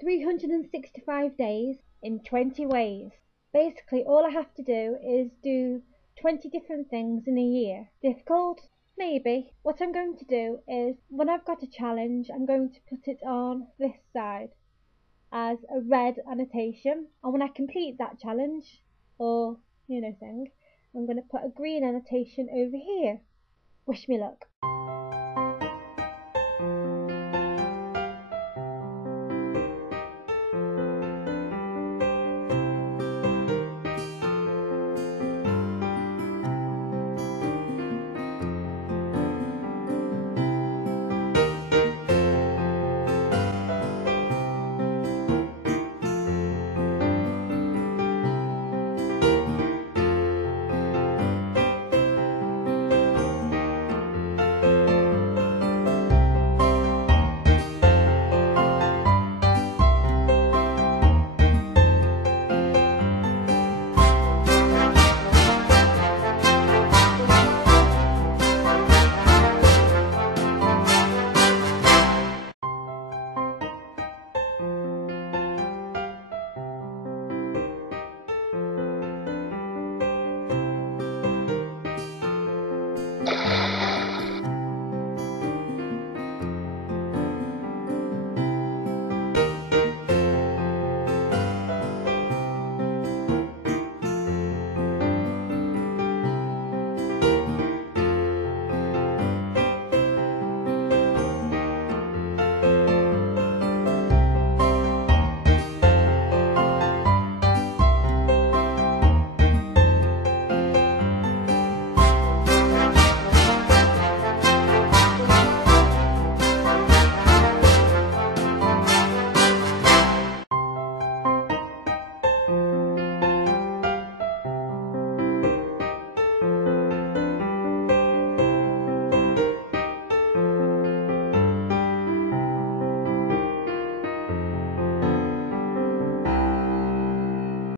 365 days in 20 ways. Basically, all I have to do is do 20 different things in a year. Difficult? Maybe. What I'm going to do is, when I've got a challenge, I'm going to put it on this side as a red annotation. And when I complete that challenge, or, thing, I'm going to put a green annotation over here. Wish me luck.